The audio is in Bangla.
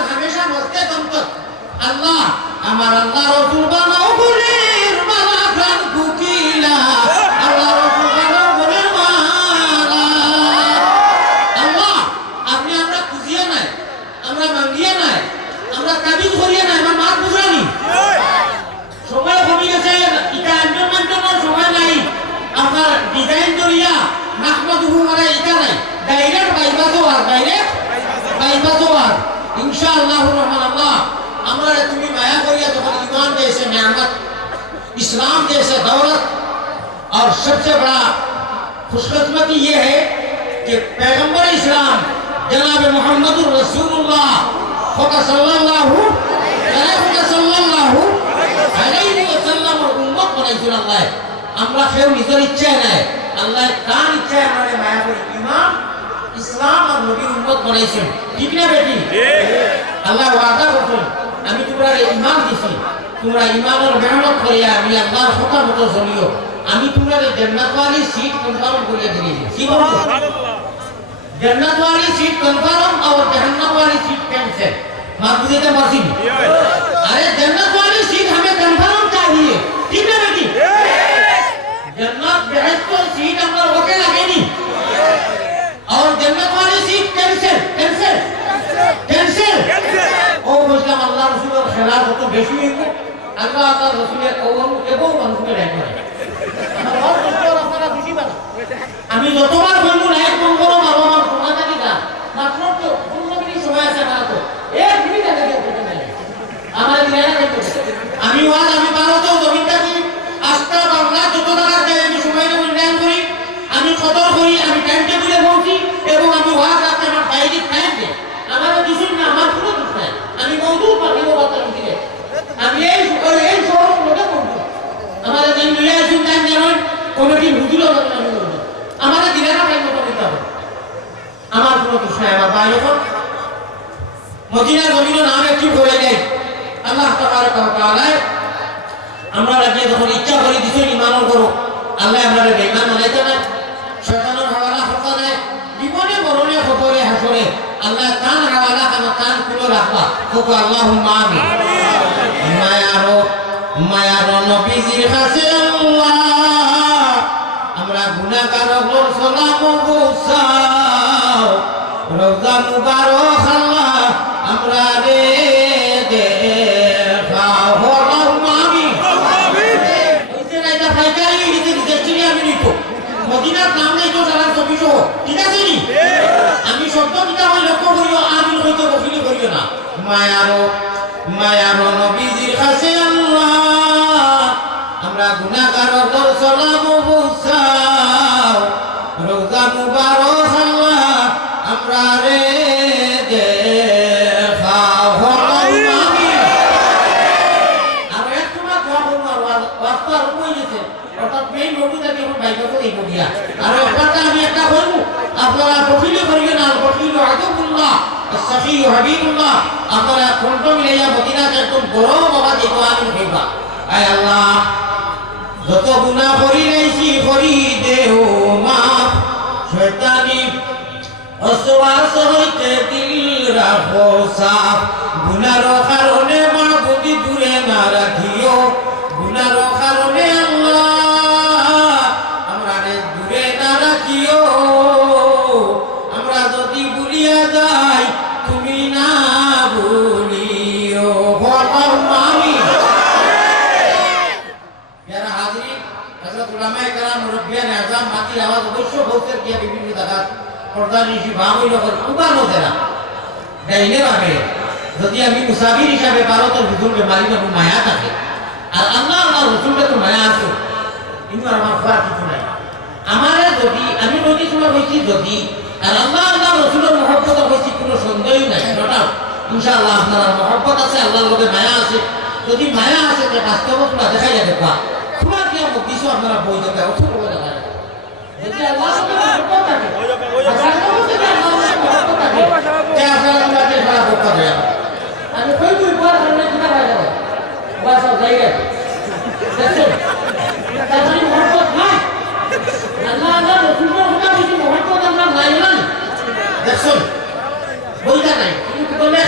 আওয়াজ হামেশা বলতে তন্ত আল্লাহ আমার আল্লাহ রাসূল বানাও গুলির মালা প্রাণ কুকিলা আল্লাহ রাসূল বানাও গুলির মালা আল্লাহ আপনি আমরা খুঁজিয়ে নাই আমরা মাঙ্গিয়ে নাই আমরা কাবিজ করিয়ে নাই আমার মার বুঝানি সময় কমে গেছে এটা এনভায়রনমেন্টের সময় নাই আপনার ডিজাইন করিয়া নাহমাদুহু মারা এটা নাই ডাইরেক্ট বাইবাসোয়ার ইনশাআল্লাহুর রহমান আল্লাহ আমরা তুমি মায়া करिए तो ईमान जैसे नेमत इस्लाम जैसे दौलत और सबसे बड़ा खुशकिस्मती ये है कि पैगंबर इस्लाम जनाब मुहम्मदुर रसूलुल्लाह सल्लल्लाहु अलैहि वसल्लम उम्मत बनाइছিল আল্লাহ আমরা কেউ নিজের ইচ্ছা নাই আল্লাহ কার ইচ্ছা আমাদের মায়া করে ইমান ইসলাম আর নবীর উম্মত বানাইছেন ঠিক না বেটি আল্লাহ ওয়াদা করছেন আমি তোমরা ঈমান দিছি তোমরা ঈমানের মেহনত করিয়া আমি আল্লাহর কথা মতো চলিও আমি তোমরা জান্নাত ওয়ালি সিট কনফার্ম করিয়া দিয়েছি সুবহানাল্লাহ জান্নাত ওয়ালি সিট কনফার্ম और जहन्नम वाली सीट कैंसिल मार बुझे मर्जी अरे जन्नत वाली सीट हमें कन्फर्म चाहिए ठीक है बेटी जन्नत बेहद को सीट अंदर होके लगेगी और जन्नत वाली सीट कैंसिल कैंसिल कैंसिल ओ मुस्लिम अल्लाह रसूल के खिलाफ तो बेशु को अल्लाह का रसूल कौम के वो मंसूबे रहते हैं और दोस्तों আপনারা খুশি বানা আমি যতবার বলবো না এক মন করো আমার তোমাদের দিদা মাত্র তো 15 মিনিট সময় আছে না তো এক মিনিট আগে করতে নাই আমার দিনা আমি ওয়াজ আমি পারো তো জমিটা কি আস্থা বাংলা যত টাকা দেয় আমি সময়ের মূল্যায়ন করি আমি কদর করি আমি টাইম টেবিলে বলছি এবং আমি ওয়াজ রাখতে আমার বাইরে টাইম দেই আমার কিছুই না আমার কোনো দোষ নাই আমি মওদুদ পাঠিয়ে কথা বলছি আমি এই শহর লোকে বলবো আমার দিন মিলে আসুন টাইম জানেন কমিটি হুজুর হবে আমি বলবো আমার দিনাটা টাইম মতো দিতে হবে আমার কোনো দোষ নাই আমার ভাই যখন মদিনার জমিনের নাম একটু করে দেয় আল্লাহ তাবারক ওয়া তাআলা আমরা রাজি যখন ইচ্ছা করি দিছো ঈমান করো আল্লাহ আমাদের বেঈমান বানাইতে না শয়তানের হাওয়ালা হতা না জীবনে মরণে খবরে হাসরে আল্লাহ কান হাওয়ালা কান খুলে রাখবা ওকে আল্লাহুম্মা আমিন মায়ারো নবীজির কাছে আল্লাহ আমরা গুনাহগার হল সালাম গোসাও রওজা মুবারক আল্লাহ আমরা রে দেখাও আল্লাহুম্মা আমিন ওইতে রাইতা ফাইকারি দিতে দিতে আমি নিতো মদিনার নাম নাই তো সারা চব্বিশো ঠিক আছে নি আমি শব্দ দিতে হয় লক্ষ্য করিও আমিন হইতে বসিলে করিও না মায়ারো নবীজির কাছে আল্লাহ আমরা গুনাহগার হল সালাম গোসাও রওজা মুবারক আল্লাহ আমরা রে দেখাও আল্লাহুম্মা আমিন আর একটু না দোয়া করব ওয়াস্তা রকমই গেছে অর্থাৎ মেইন রোডে থেকে এখন বাইরে করে এই বডিয়া আর একবারটা আমি একটা বলবো আপনারা বকিলে করিয়ে না বকিল আদুল্লাহ সাফি হাবিবুল্লাহ আপনারা কণ্ঠ মিলাইয়া মদিনাতে একদম গরম বাবা দেখো আমি কইবা আয় আল্লাহ যত গুনাহ করি নাইছি করি দেও মাফ শয়তানি অসওয়াস হইতে দিল রাখো সাফ গুনার কারণে মাবুদি দূরে না রাখিও গুনার কারণে আল্লাহ আমরা দূরে না রাখিও আমরা যদি ভুলিয়া যাই তুমি না ভুলিও আল্লাহুম্মা আমিন যারা হাজির হযরত উলামায়ে কেরাম মুরব্বিয়ানে আযম মাটি আওয়াজ অবশ্য বলতে গিয়ে বিভিন্ন জায়গা পর্দা নিশি ভাবই নগর উবানো দেনা ডাইনে ভাবে যদি আমি মুসাফির হিসাবে ভারতের হুজুর বেমারি বাবু মায়া থাকে আর আল্লাহ রসুলের তো মায়া আছে কিন্তু আমার খোয়ার কিছু নাই আমার যদি আমি নদী সময় হয়েছি যদি আর আল্লাহ রসুলের মহব্বত হয়েছি কোনো সন্দেহই নাই নটা ইনশাআল্লাহ আপনার মহব্বত আছে আল্লাহর লগে মায়া আছে যদি মায়া আছে যে বাস্তবতা দেখাই যাবে পা তোমার কি আমার কিছু আপনারা বই দেবে অথচ বলে দেখা যায় যদি আল্লাহর লগে মহব্বত থাকে আমি কই কই পড়া সামনে কিনা হয়ে যাবে বাস যাই গেছে দেখছো তাহলে মহব্বত নাই আল্লাহ রসুলের কথা বেশি মহব্বত আমরা নাই না দেখছো বলতা নাই কিন্তু বলে